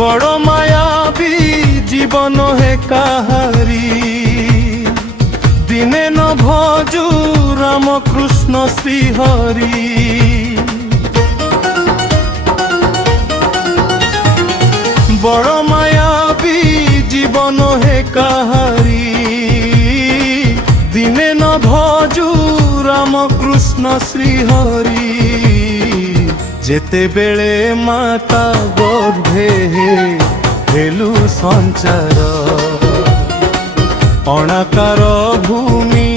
বড় মায়াবী জীবন হে কাহারি, দিনে ন ভজু রাম কৃষ্ণ শ্রীহরি। বড় মায়াবী জীবন হে কাহারি, দিনে ন ভজু রাম কৃষ্ণ শ্রীহরি। যেতেবেলে মাতা গর্ভে হেলু সঞ্চার, অনাকার ভূমি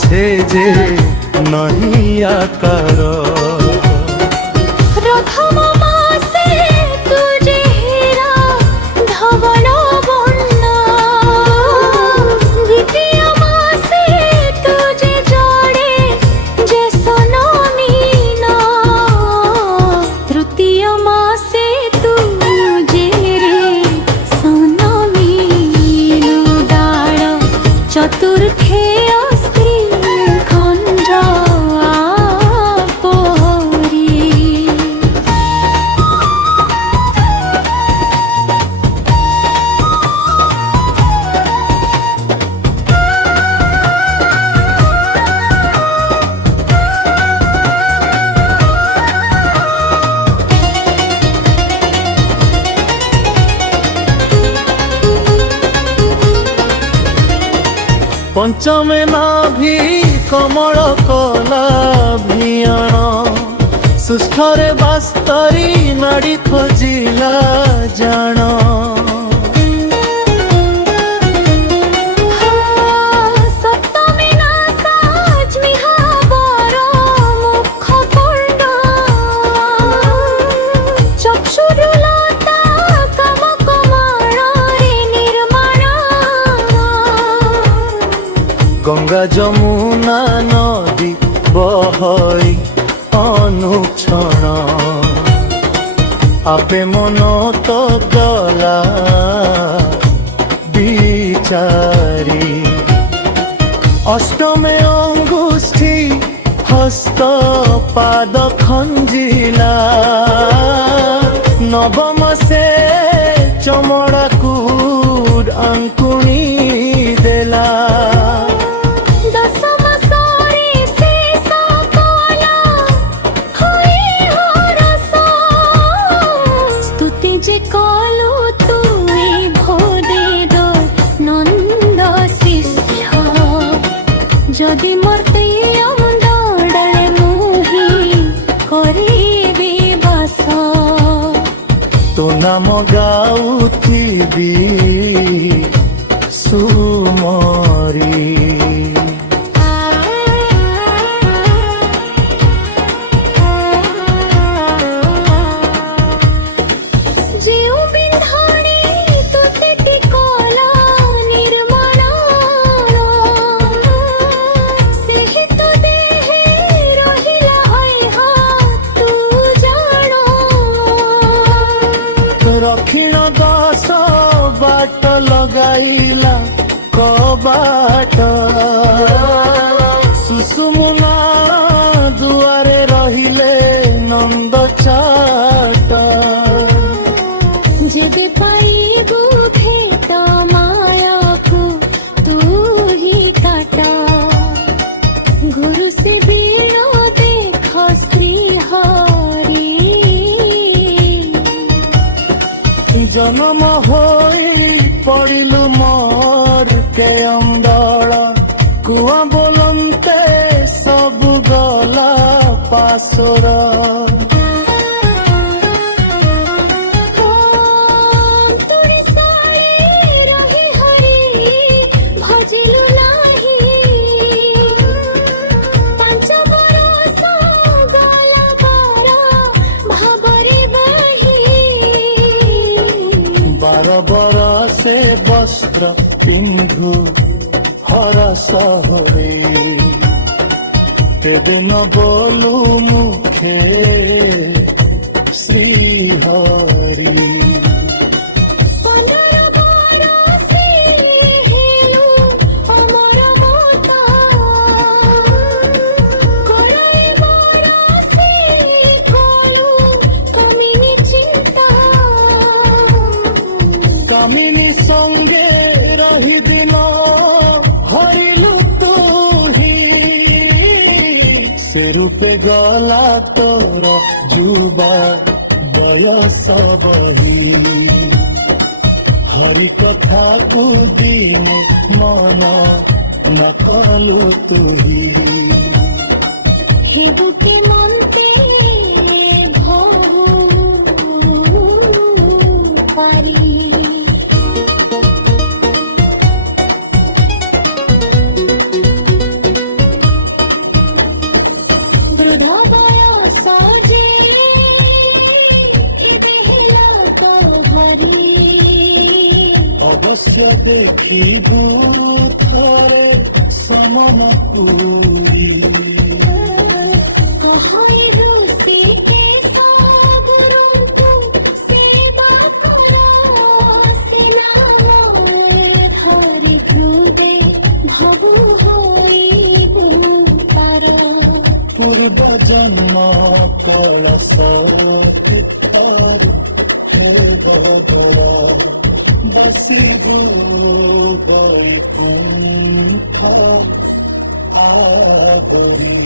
সে যে নহি আকার। প্রথম মাসে তুজে হীরা ধবল বর্ণ, দ্বিতীয় মাসে তুজে জড়ে যে সোনমিন, তৃতীয় মাসে তুজে রে সোনমিন ডাল, চতুর্থে স্ত্রী খণ্ড আপোহরি। পঞ্চমে নাভি কমল কলা ভিয়াণ, সুষ্ঠরে বাস্তরি নাড়ি খোজিলা জাণ। সপ্তমে নাসাজ মিহাবর মুখ কুণ্ড, চক্ষুরুলতা কাম কমଳରେ নির্মাণ। গঙ্গা যমুনা নদী বহই অনুক্ষণ, আপে মন তো গলা বিচারি। অষ্টমে অঙ্গুষ্ঠী হস্ত পাদ খঞ্জিলা, নবম সে চমড়াকু আঙ্কুনি দেলা। দশম সরে শেষ কলা হই হরস, স্তুতি যে কলু তুই ভোদের নন্দ শিষ্য। যদি মর্ত্যম দণ্ডে মুহি করিবি বাস, তো নাম গাউথিবি সুমরি। যেউ বিন্ধাণী তোতে টিকলা নির্মাণ, ସେହି তো দেহে রহিলা হইহা তু জাণ। দক্ষিণ দশ বাট লগাইলা কবাট, সুষুমনা দুয়ারে রহিলে নন্দ চাট। যেবে পাইবু ভেট মায়াকু তু হি কাট, গুরু সে বীণ দেখ শ্রী হরি। জনম হই পড়িলু মোর কেয়ম দଳ, কুয়া ବୋଲନ୍ତେ ସବୁ ଗଲା ପାଶୋର। ତୁରି ସାଳେ ରହି ହରି ଭଜିଲୁ ନାହିଁ, ପାଞ୍ଚ ବରଷ ଗଲା ବାର ଭାବରେ ବାହି। 12 ବରଷେ ବସ୍ତ୍ର ପିନ୍ଧୁ ହରସ ହରେ, ତେବେ ନ ବୋଲୁ ମୁଖେ ଶ୍ରୀ ହରି। 15 ବରଷେ ହେଲୁ ଅମର ମୋଟା, କରାଇ ବରଷେ କଲୁ କମିନି ଚିନ୍ତା। কামিনী সঙ্গে রহি দিন হরিলু তুহি সে রূপে গলা তোর যুবা বয়স বহি হরি কথা কু দিনে মন নকলু তুহি হে বুকে মনতে ঘহু পারি দৃঢ় বয়স যে এবেলা তো হরি অবশ্য দেখিবু থরে সমন পুরী কহই রুসি কে সাগুরুଙ୍କୁ সেবা করা সেনালয় হরি ক্রুদে ভবু হরিবু পার পূর্ব জন্ম কলসতি থরে হে বদরা বসিবু বৈকুণ্ঠ আগরি